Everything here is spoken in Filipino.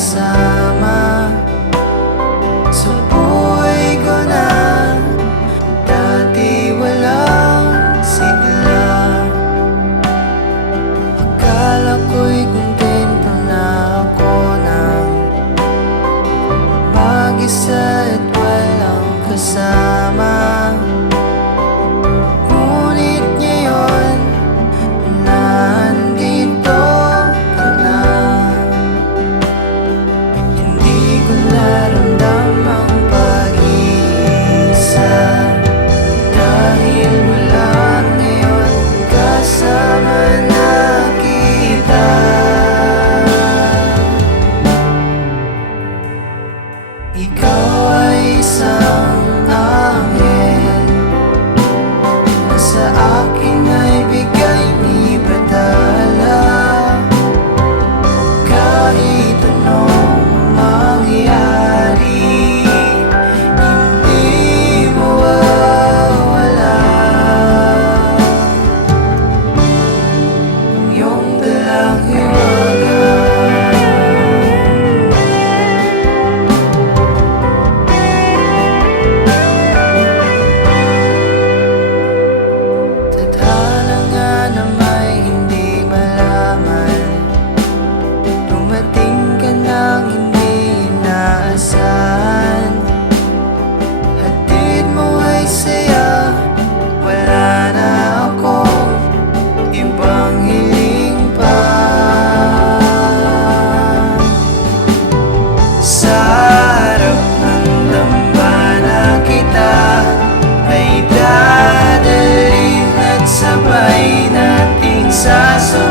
kasama. Ikaw ay isang Sa harap ng damba kita Ay dadalhin at sabay nating sasabay